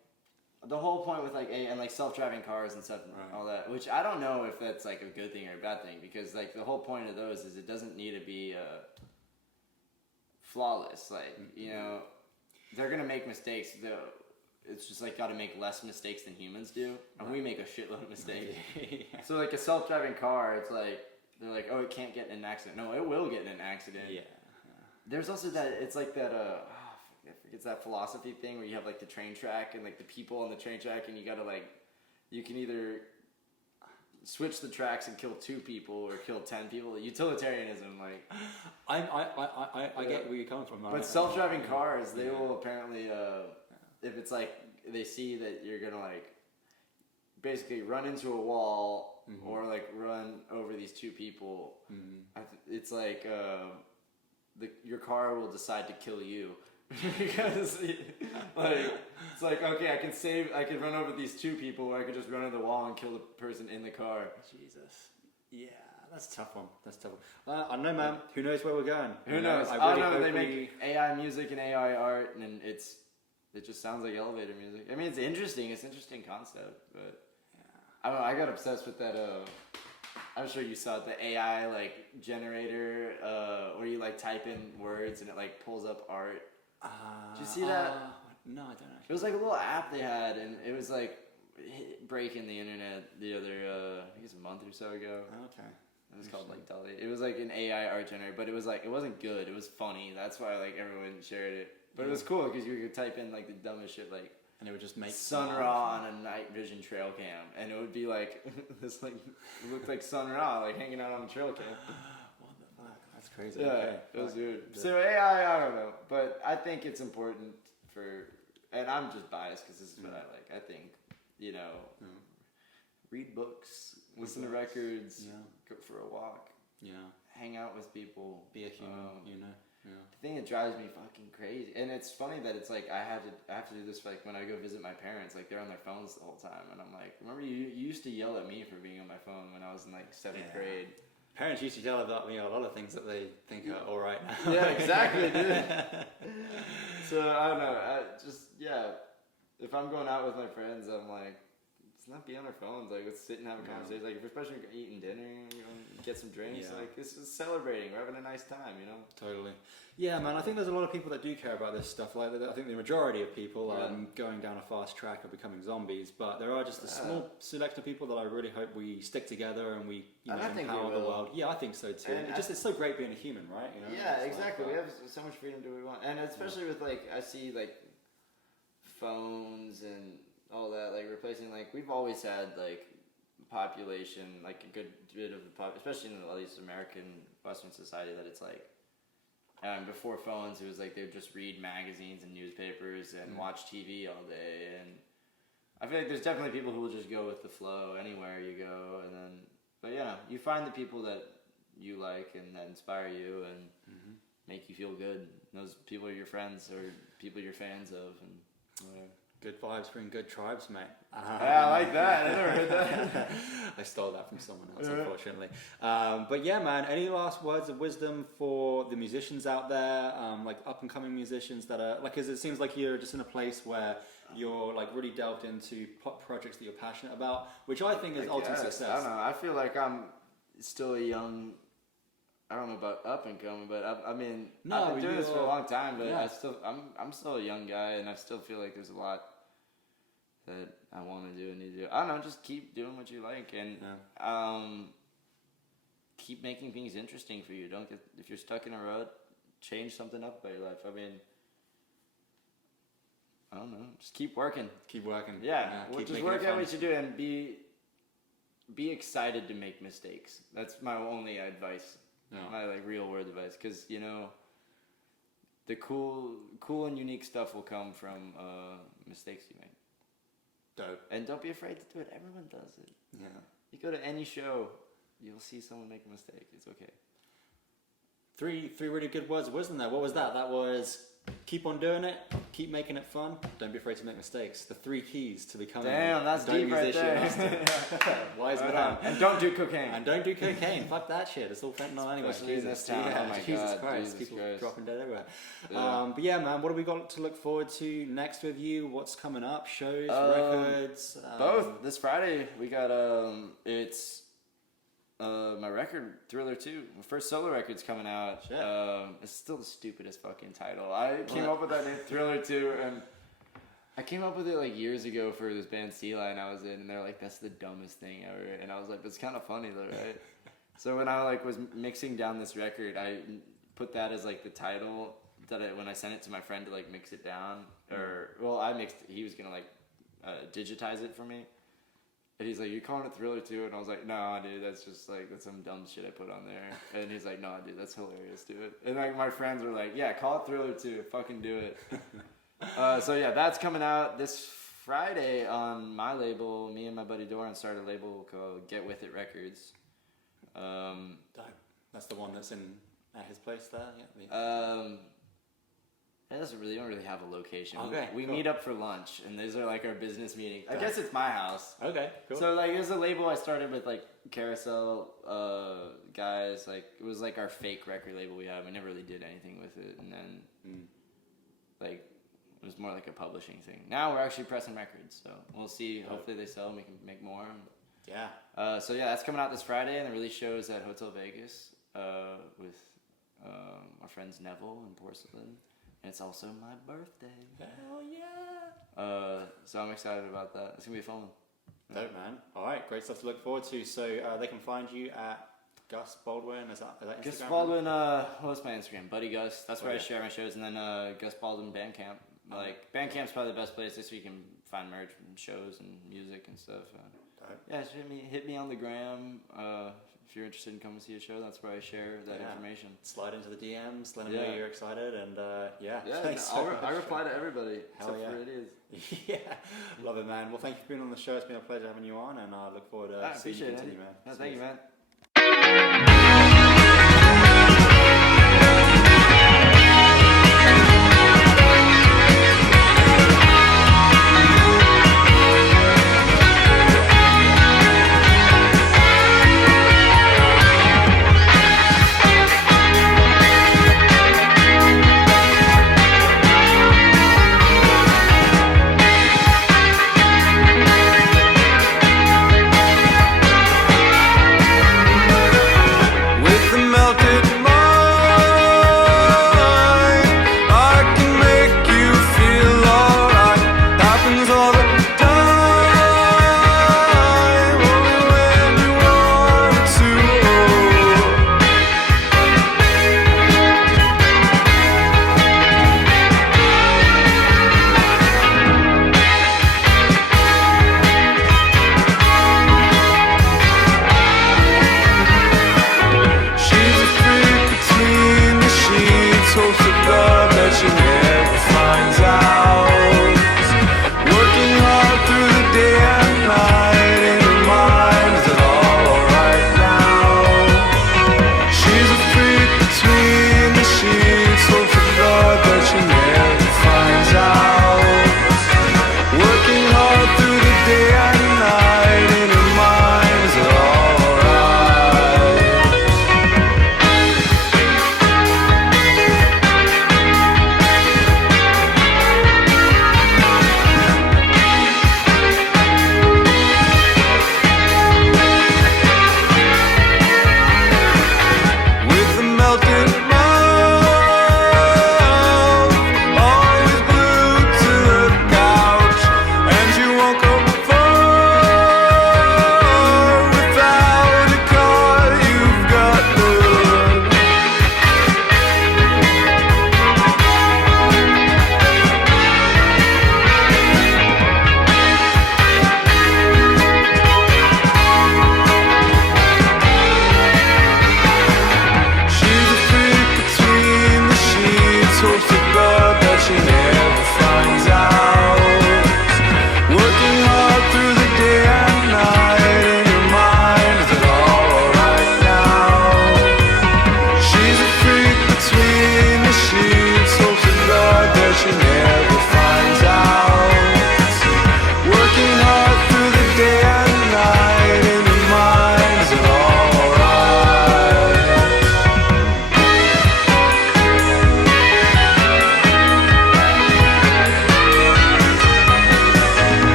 The whole point with like and like self-driving cars and stuff, all that, which I don't know if that's like a good thing or a bad thing, because like the whole point of those is it doesn't need to be flawless. Like they're gonna make mistakes. It's just like got to make less mistakes than humans do, and we make a shitload of mistakes. So like a self-driving car, it's like they're like, oh, it can't get in an accident. No, it will get in an accident. Yeah. There's also that it's like that. It's that philosophy thing where you have like the train track and like the people on the train track, and you gotta like, you can either switch the tracks and kill 2 people or kill 10 people. Utilitarianism, like. I get where you're coming from. But self-driving cars, they will apparently, if it's like they see that you're gonna like, basically run into a wall or like run over these 2 people, it's like your car will decide to kill you. Because like it's like, okay, I can run over these 2 people, or I could just run into the wall and kill the person in the car. Jesus. Yeah, that's a tough one. I don't know, man. Who knows where we're going? Who knows? I don't know. They make AI music and AI art, and it just sounds like elevator music. I mean, it's interesting. It's an interesting concept, but I don't know. I got obsessed with that. I'm sure you saw it, the AI like generator, where you like type in words and it like pulls up art. Did you see that? No, I don't know. It was like a little app they had, and it was like breaking the internet the other, I think it's a month or so ago. Okay. It was called like Dolly. It was like an AI art generator, but it was like, it wasn't good. It was funny. That's why like everyone shared it. But it was cool because you could type in like the dumbest shit, like, and it would just make Sun Ra on a night vision trail cam, and it would be like this, like it looked like Sun Ra like hanging out on a trail cam. What the fuck? That's crazy. Yeah, okay. It was weird. So AI, I don't know, but I think it's important and I'm just biased because this is what I like. I think read books, listen to records, go for a walk, hang out with people, be a human, The thing that drives me fucking crazy, and it's funny that it's like I have to do this like when I go visit my parents, like they're on their phones the whole time, and I'm like, remember you used to yell at me for being on my phone when I was in like 7th grade. Parents used to yell about me a lot of things that they think are all right now. Yeah, exactly, dude. So I don't know. If I'm going out with my friends, I'm like, let's not be on our phones. Like, let's sit and have a conversation. Like, especially eating dinner, get some drinks. Like, this is celebrating. We're having a nice time, Totally. Yeah, man. I think there's a lot of people that do care about this stuff. Like, I think the majority of people are going down a fast track of becoming zombies. But there are just a small select of people that I really hope we stick together and we empower the world. Yeah, I think so too. It's so great being a human, right? Yeah, exactly. We have so much freedom to do what we want, and especially with like I see like phones and all that, like replacing, like we've always had like population, like a good bit of the especially in at least American Western society, that it's like before phones it was like they would just read magazines and newspapers and watch TV all day, and I feel like there's definitely people who will just go with the flow anywhere you go, and then but you find the people that you like and that inspire you and make you feel good. Those people are your friends or people you're fans of, and whatever. Good vibes bring good tribes, mate. Yeah, I like that. I never heard that. I stole that from someone else, unfortunately. But yeah, man, any last words of wisdom for the musicians out there, like up-and-coming musicians that are, like, 'cause it seems like you're just in a place where you're like really delved into projects that you're passionate about, which I think is ultimate success. I don't know. I feel like I'm still a young. I don't know about up and coming, but I've been doing this for a long time. But I'm still a young guy, and I still feel like there's a lot that I want to do and need to do. I don't know. Just keep doing what you like, and keep making things interesting for you. If you're stuck in a rut, change something up about your life. I mean, I don't know. Just keep working. Keep working. Yeah. Just work out what you do and be excited to make mistakes. That's my only advice. No. My like real world advice, because you know, the cool and unique stuff will come from mistakes you make. Dope. And don't be afraid to do it. Everyone does it. Yeah. You go to any show, you'll see someone make a mistake. It's okay. Three really good words of wisdom there. What was that? That was keep on doing it, keep making it fun, don't be afraid to make mistakes. The 3 keys to becoming that's deep right there. Wise man. And don't do cocaine. And don't do cocaine. Fuck that shit. It's all fentanyl anyway. Jesus Christ. People dropping dead everywhere. Yeah. But yeah, man, what have we got to look forward to next with you? What's coming up? Shows, records? Both. This Friday we got it's my record, Thriller 2. My first solo record's coming out. Shit. It's still the stupidest fucking title. I came up with that name, Thriller 2, and I came up with it like years ago for this band Sea Lion I was in, and they're like, that's the dumbest thing ever. And I was like, that's kind of funny though, right? So when I like was mixing down this record, I put that as like the title when I sent it to my friend to like mix it down, he was gonna like digitize it for me. And he's like, you calling it Thriller 2? And I was like, no, dude, that's some dumb shit I put on there. And he's like, no, dude, that's hilarious, dude. And like my friends were like, yeah, call it Thriller 2, fucking do it. So yeah, that's coming out this Friday on my label. Me and my buddy Doran started a label called Get With It Records. That's the one that's at his place there? Yeah. It doesn't really, don't really have a location. Okay, we cool. meet up for lunch, and these are like our business meetings. I guess it's my house. Okay, cool. So like, there's a label I started with like Carousel guys. Like it was like our fake record label we had. We never really did anything with it, and then like it was more like a publishing thing. Now we're actually pressing records, so we'll see. Hopefully they sell, and we can make more. Yeah. So yeah, that's coming out this Friday, and the release show is at Hotel Vegas with our friends Neville and Porcelain. And it's also my birthday. Hell yeah! So I'm excited about that. It's gonna be fun. Dope, man. All right, great stuff to look forward to. So they can find you at Gus Baldwin. Is that Instagram? Gus Baldwin. What's my Instagram? Buddy Gus. That's where I share my shows. And then Gus Baldwin Bandcamp. Like Bandcamp's probably the best place. This week you can find merch and shows and music and stuff. Yeah, just hit me on the gram. If you're interested in coming to see a show, that's where I share that information. Slide into the DMs, let them know you're excited, and I reply to everybody except for idiots. Yeah, love it, man. Well, thank you for being on the show. It's been a pleasure having you on, and I look forward to seeing you continue, man. Thank you, man.